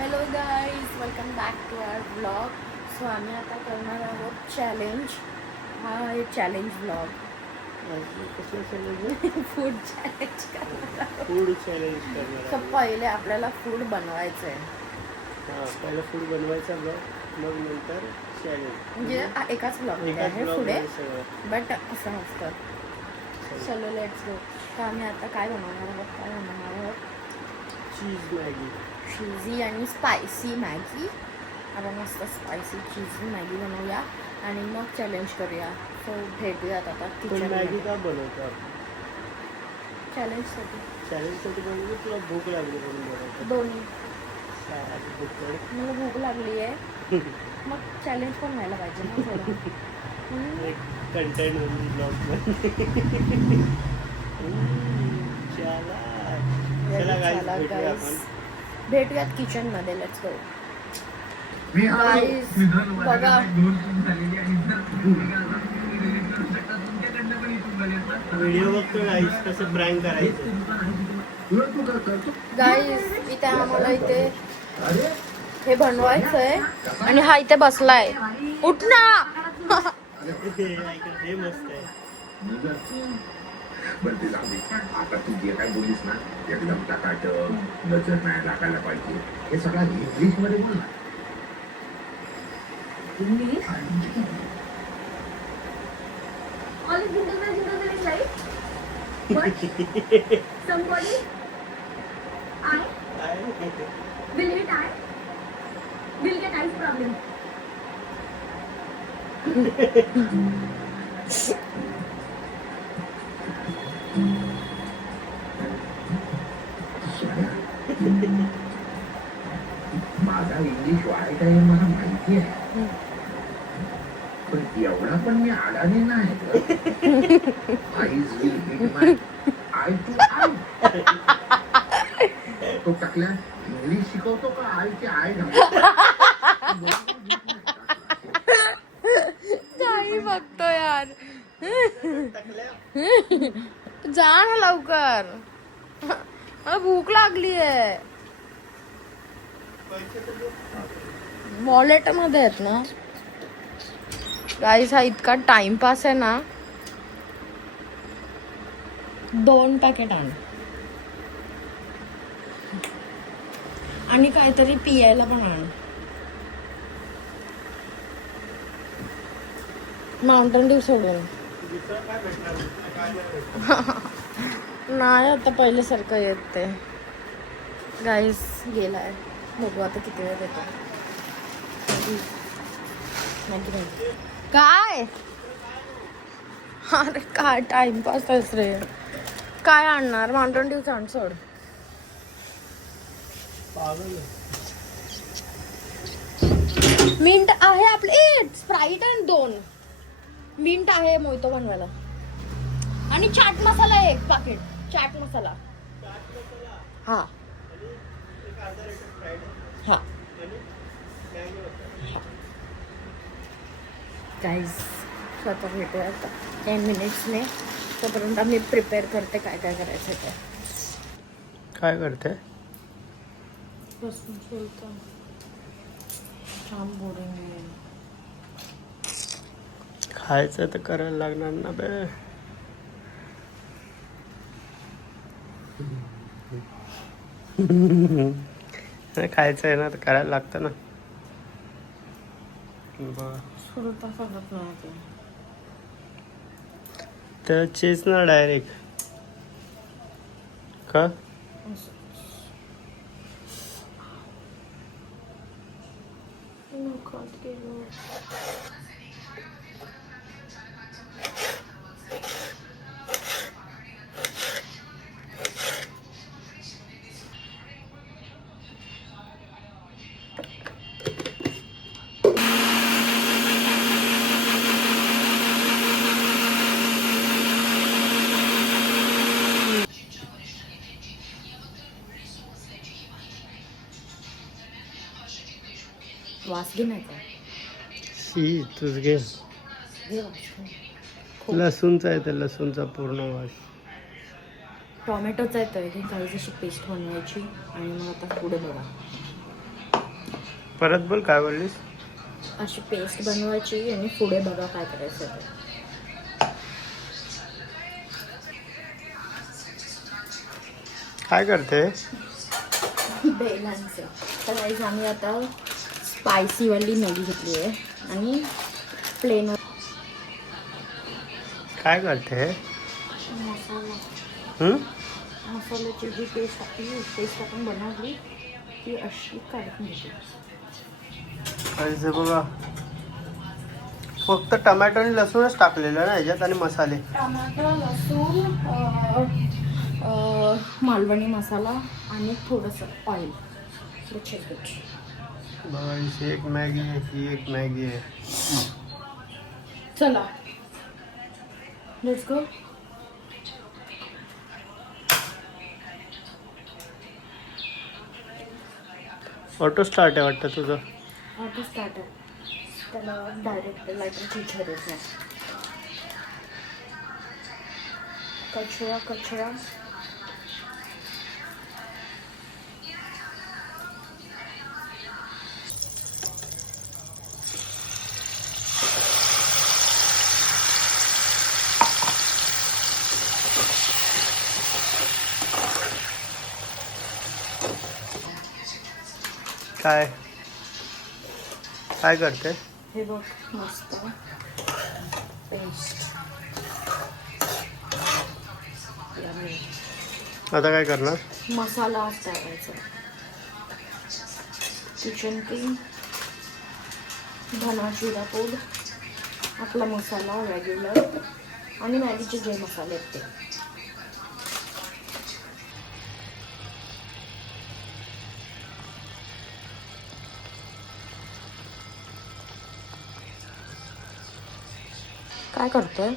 Hello guys, welcome back to our blog. So आम्ही आता करणार आहोत चॅलेंज. हा आहे चॅलेंज ब्लॉग. कसलं चॅलेंज? फूड चॅलेंज करणार आहोत. फूड चॅलेंज करणार तर आहे. पहिले आपल्याला फूड बनवायचं आहे. हां, पहिलं फूड बनवायचा ब्लॉग, मग नंतर चॅलेंज. म्हणजे एकाच ब्लॉगमध्ये एकाच आहे पुढे, ब्लॉगमध्ये सगळं. बट असं नसतं. चलो लेट्स गो. तर आम्ही आता काय बनवणार आहोत? Cheese Maggi. चीझी आणि स्पायसी मॅगी. आपण मस्त स्पायसी चीझी मॅगी बनवूया आणि मग चॅलेंज करूया. सो भेटूयात आता पण किचन. मॅगी का बनवतो आपण? चॅलेंजसाठी. चॅलेंजसाठी बनवतो, तुला भूक लागली म्हणून बनवतो. दोन्ही. साधी भूक लागली. मला भूक लागली आहे, मग चॅलेंज पण व्हायला पाहिजे ना थोडं. एक कंटेंट म्हणजे ब्लॉगमध्ये. चला गाईज, भेटूया आपण. भेटूयात किचनमध्ये. Let's go. गाईज बघा, व्हिडिओ बघतो गाईज, कसं प्रँक करायचं. गाईज इथे आम्हाला इथे हे बनवायचं आहे आणि हा इथे बसलाय. उठ ना. हे मस्त आहे. बरं ते जाऊ दे. आता तू जे काय बोलीस ना एकदम टकाटक, नजर नाही लागायला पाहिजे, हे सगळं इंग्लिश मध्ये बोल ना. English? All is jingle bell is right. But somebody, I will hit I will get eyes problem. माझा इंग्लिश वाईट आहे मला माहिती आहे, पण एवढा पण मी अडाणी नाही. Eyes will hit my eye to eye. तो टाकल्या इंग्लिश शिकवतो का आईची आय काही बघतो यार. जा ना लवकर, मला भूक लागली आहे. वॉलेट मध्ये आहेत ना गाईस. हा इतका टाइमपास आहे ना. 2 पॅकेट आण आणि काहीतरी पियायला पण आण. माउंटन ड्यू सोडून. नाही आता पहिल्यासारखं येत ते. गाईस गेलाय. बघू आता किती वेळ येतो. काय अरे काय टाइमपास आहेस रे. काय आणणार? माउंटन ड्यू आण. सोड. मिंट आहे आपले. स्प्राईट आणि 2 मिंट आहे मोहितो बनवायला. आणि चाट मसाला 1 पाकिट. चाट मसाला. हा हा. गाईज स्वतः भेटूया आता 10 मिनिट्सने. तोपर्यंत मी प्रिपेअर करते काय काय करायचं ते. काय करते? बसून बोलतो. छान बोरिंग आहे. खायचं तर करायला लागणार ना बे. खायचं आहे ना तर करायला लागतं ना. सुरता सांगत नाही ते. तर चेस ना डायरेक्ट का. वास घे नाही का? शी तुझ घे. घे वास. लसूणचा आहे तर लसूणचा पूर्ण वास. टोमॅटोचा येतोय. काही जशी पेस्ट बनवायची आणि मग आता पुढे बघा. परत बोल, काय बोललीस? अशी पेस्ट बनवायची आणि पुढे बघा काय करायचं ते. काय करते? बेलांचे. तर गाईज आम्ही आता स्पायसीवाली मॅगी घेतली आहे आणि प्लेन काय करते? मसाला मसाल्याची जी पेस्ट टाकली, पेस्ट आपण बनवली ती अशी काढून घेतली. आणि बघा फक्त टमॅटो आणि लसूणच टाकलेलं ना ह्याच्यात आणि मसाले. टमाटर, लसूण, मालवणी मसाला आणि थोडंसं ऑइल. बघा ही एक मॅगी आहे, ही एक मॅगी आहे. चला लेट्स गो. ऑटो स्टार्ट आहे वाटतं तुझं. ऑटो स्टार्ट आहे, त्याला डायरेक्ट लाईटरची गरज नाही. कचरा काय काय करते? हे बघ मस्त पेस्ट. आता काय करणार? मसाला टाकायचा, किचन किंग, धना जिरा पूड, आपला मसाला रेग्युलर आणि मॅगीचे जे मसाले आहेत ते. काय करतोय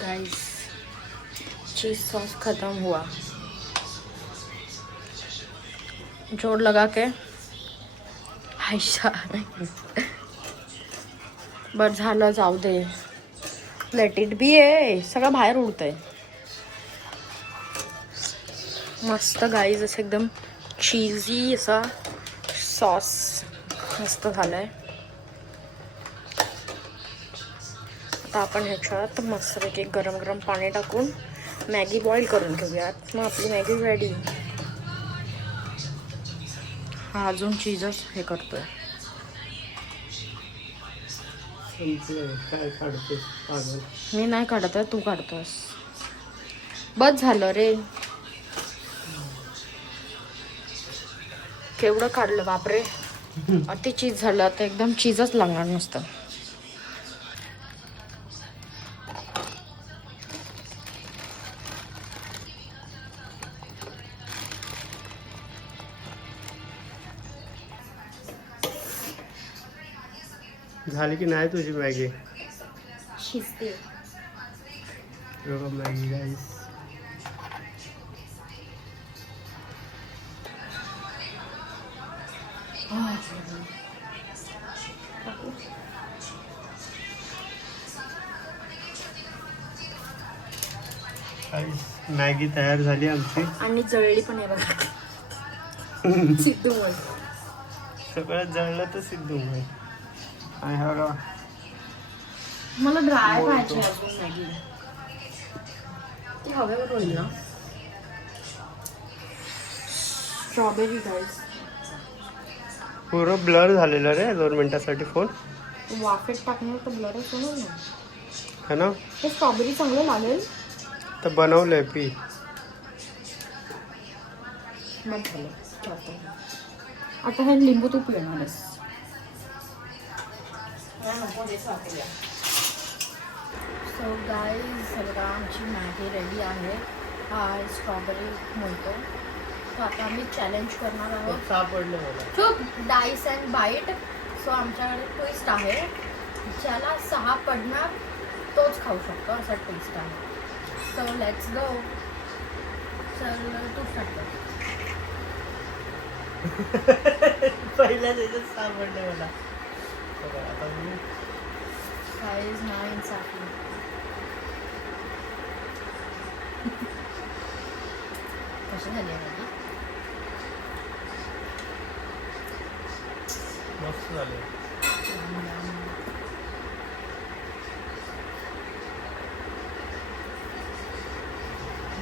गाइस? चीज सॉस खत्म हुआ, जोड़ लगा के बर झालं, जाऊ दे. लेट इट बी आहे, सगळं बाहेर उडतंय. मस्त गाईज असं एकदम चीजी असा सॉस मस्त झालाय. आता आपण ह्याच्यात मस्तपैकी गरम गरम पाणी टाकून मॅगी बॉईल करून घेऊयात. मग आपली मॅगी रेडी. हा अजून चीजच हे करतोय. काय काढते? मी नाही काढत आहे, तू काढतोस. बस झालं रे. केवढं काढलं बापरे, अति चीज झालं. आता एकदम चीजच लागणार नुसतं. झाली की नाही तुझी मॅगी? शिजते. मॅगी गाईस. मॅगी तयार झाली आमची. आणि जळली पण आहे बघा. सिद्धूमुळे सगळं जळलं तर सिद्धूमुळे. आणि हा बघा, मला ड्राय पाहिजे अजून मॅगी. ती हवेवर होईल ना. स्ट्रॉबेरी गाईस. पूर्ण ब्लर झालेलं रे 2 मिनिटासाठी फोन. वाफेत टाकणार तर ब्लरच होणार ना. है ना. हे स्ट्रॉबेरी चांगलं लागेल तर बनवलंय पी. मग झालं. आता हे लिंबू तू पिणारस. सो गाईज बघा आमची मॅगी रेडी आहे. हा स्ट्रॉबेरी म्हणतो. तो आता आम्ही चॅलेंज करणार आहोत. सापडलं मला. खूप डाईस अँड बाईट. सो आमच्याकडे ट्विस्ट आहे, ज्याला 6 पडणार तोच खाऊ शकतो असा ट्विस्ट आहे. So let's go. चल तू स्टार्ट कर. पहिल्याच याच्यात सापडलं मला. आता मी साईज 9 साठी कशी झाली आहे माझी? मस्त झाले.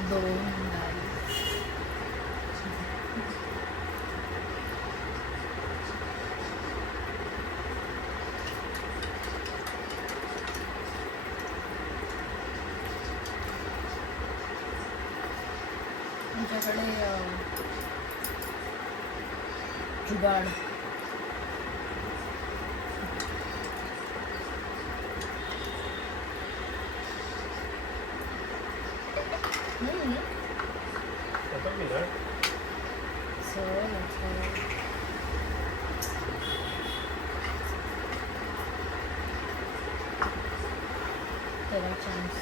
दोन डाळी. आमच्याकडे जुगाड. आता बिघड. So let's go. तेरा चान्स.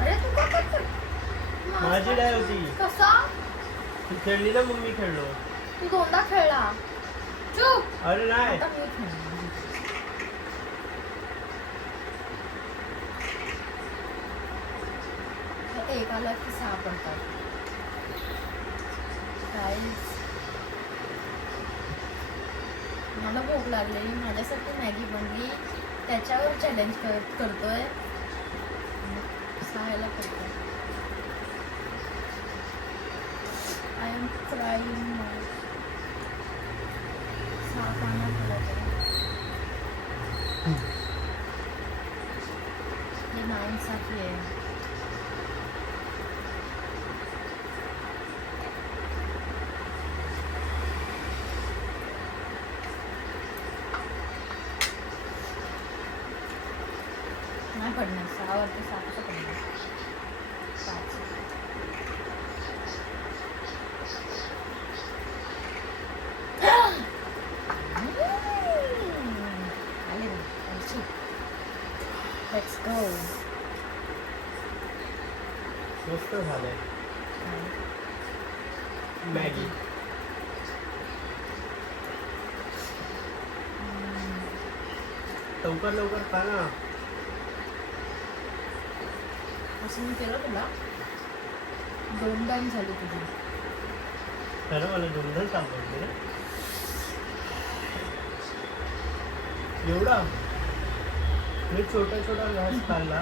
अरे तू का करतो? माझी डाय होती. कसा? तू खेळली ना मग मी खेळलो. तू दोनदा खेळला. चुप. अरे नाही. आता मी खेळणार. एक आला की 6 पडतात. Guys, मला भूक लागलेली, माझ्यासाठी मॅगी बनली, त्याच्यावर चॅलेंज करतोय. 6 याला करतोय. I am trying. 6 पाना पडत हे 9 साठी आहे. नाही पडणार. 6 वरती 7 पडणार. 5. आले ना. Let's go. मस्त झालंय. मॅगी. लवकर लवकर खा ना. असं मी केलं तुला. 2 टाइम झाली तुझी. खरं मला 2दा सापडले ना. एवढा मी छोटा छोटा घास खाल्ला,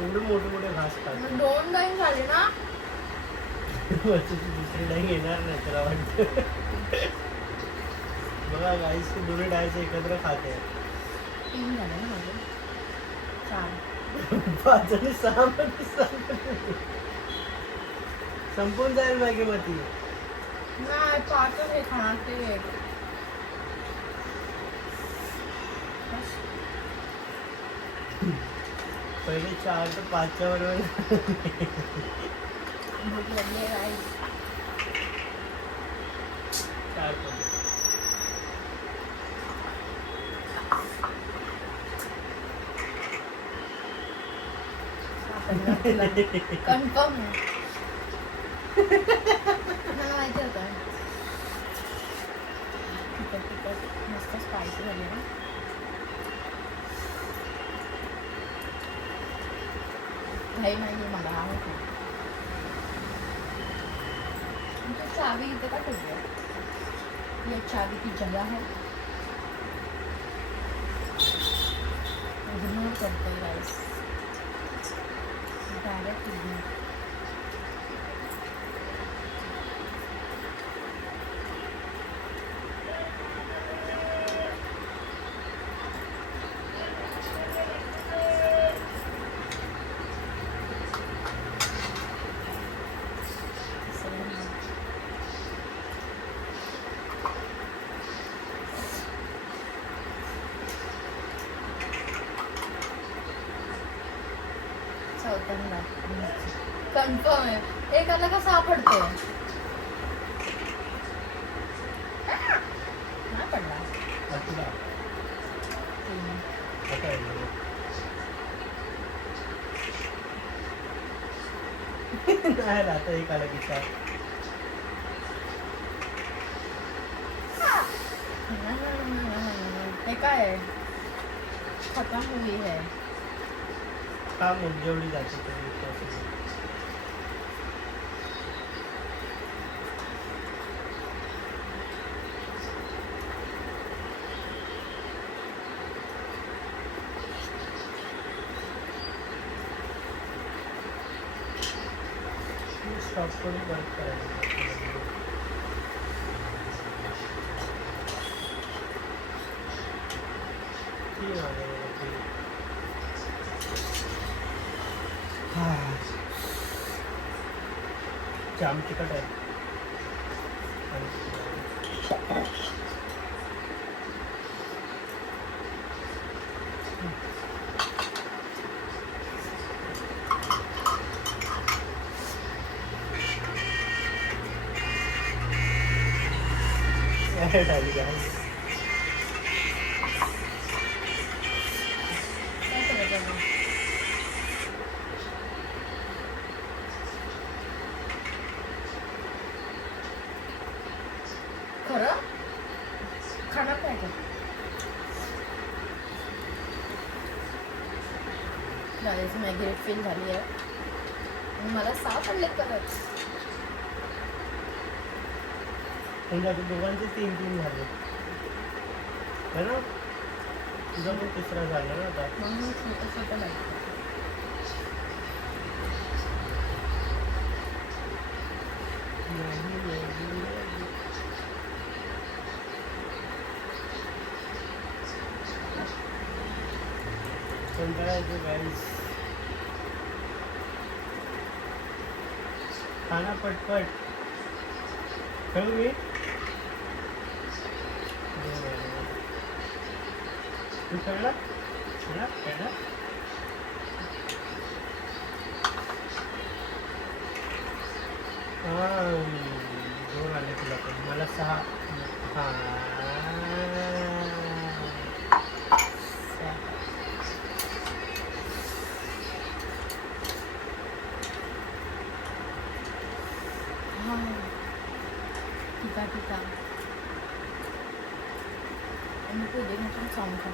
एवढे मोठे मोठे घास खाल्ले. 2 टाइम झाले ना. वरची दुसरी डाय येणार नाही त्याला वाटतं. बघा गाईस दोन्ही डायचं एकत्र खाते. 3 झाले ना माझे. 4. 5 आणि 6 मध्ये संपून जाईल मॅगी मध्ये. नाही 5 हे खाणार ते. बस. पहिले 4 तर 5च्या बरोबर. भूक लागली आहे. 4 पण. कन्फर्म आहे. मला माहिती होतं. तिखट मस्त स्पायसी झाली ना. घाई नाही मला आवडतो. तो चावी इथे का ठेवली आहे? ये चावी की जगह है. इग्नोर करते गाइस. Direct ignore. चौथ्यांदा कन्फर्म आहे. एकाला का सापडतोय. नाही पडला. आता 3. आता आहे. नाही आता एक आला की 4. हे काय आहे? खतम हुई है. हा मग जेवढी जाते तेवढी. स्टॉप करून परत करायला. जाम तिखट आहे. झाली का? काय करायचं मग? खरं खाणार काय का गाईज मॅगी रिफिल झाली आहे आणि मला 6 पडले परत. म्हणजे आता दोघांचे 3-3 झाले है ना. तुझा पण तिसरा झाला ना आता. म्हणून छोटं छोटं लागतं. कंटाळायचं गाईस. खाना पटपट. खेळू मी तू खेळला खेळला खेळला. दोन आले तुला पण मला 6. ठीक आहे आणि पुदिना पण सॉंग खा.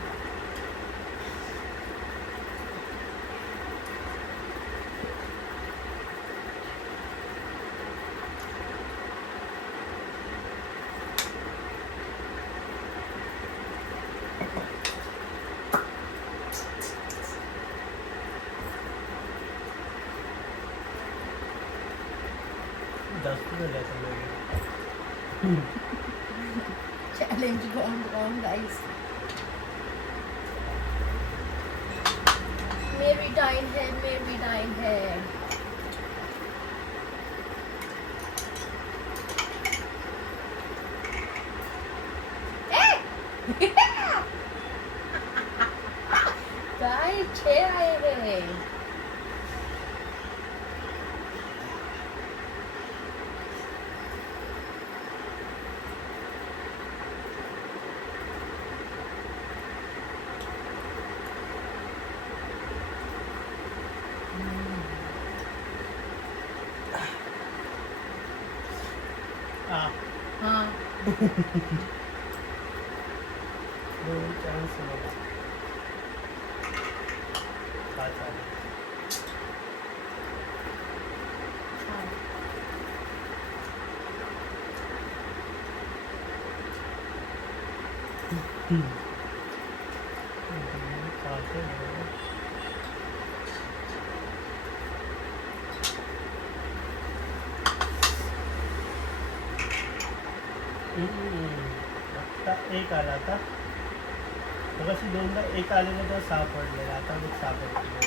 जास्त झाले आता मॅगी. Challenge gone guys. मेरी टाइम है. काय 6 आहे रे. हाँ 2 चान्स मला 5 आले. आता 1 आला. आता मगाशी 2दा 1 आलेलं तर 6 पडलेलं. आता मग 6 पडले.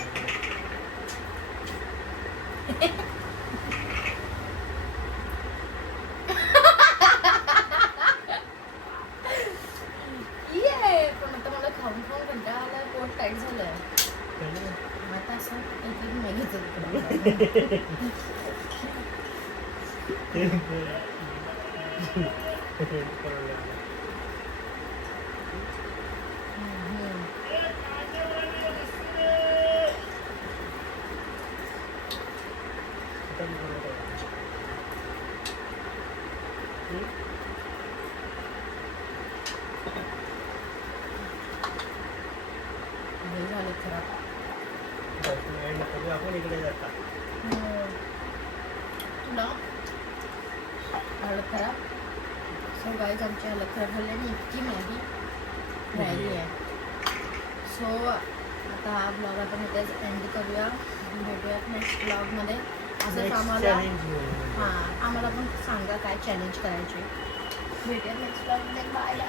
पण आता मला खाऊन कंटाळा आलाय. पोट टाईट झालंय. आता असं एक मॅगीच झाले खराब. आपण इकडे जाता तुला हालत खराब. सो गाईज आमची हालत खराब झाल्याने इतकी मॅगी राहिली आहे. सो आता हा ब्लॉग आपण इथेच एंड करूया. भेटूयात नेक्स्ट ब्लॉगमध्ये. असंच नेक्स्ट आम्हाला चॅलेंज हां आम्हाला पण सांगा काय चॅलेंज करायचे. भेटूया नेक्स्ट ब्लॉगमध्ये. बाय.